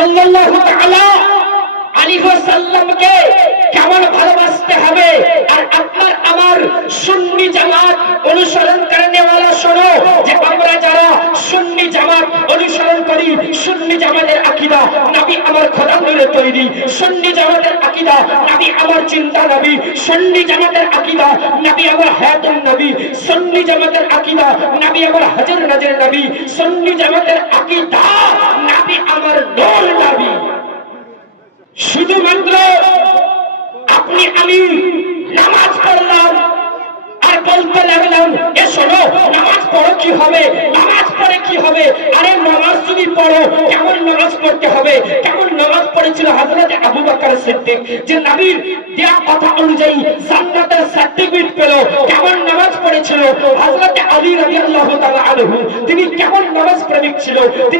সাল্লাল্লাহু তাআলা আলাইহি ওয়াসাল্লামকে কেমন ভালোবাসতে হবে। আর আপনার আমার সুন্নি জামাত অনুসরণ করেনেওয়ালা শোনো যে আমরা যারা সুন্নি জামাত অনুসরণ করি, সুন্নি জামাতের আকীদা নবী আমার খোদা নূরে তৈরি, সুন্নি জামাতের আকীদা নবী আমার চিন্তা নবী, সুন্নি জামাতের আকীদা নবী আমার হায়াতুন নবী, সুন্নি জামাতের আকীদা নবী আমার হাজার নজর নবী, সুন্নি জামাতের আকীদা নবী আমার নূর নবী। শুধুমাত্র আপনি আমি নামাজ পড়লাম আর বলতে লাগলাম এ শোনো নামাজ পড়ো কি হবে, নামাজ পড়ে কি হবে। আরে নামাজ যদি পড়ো কেমন নামাজ পড়তে হবে, কেমন নামাজ পড়েছিল হযরত আবু বকর সিদ্দিক, যে নবীর দেয়া কথা অনুযায়ী জান্নাতের সার্টিফিকেট পেল, কেমন নামাজ পড়েছিল হযরত আলী রাদিয়াল্লাহু তাআলা আনহু, তিনি কেমন নামাজ প্রেমিক ছিল, তিনি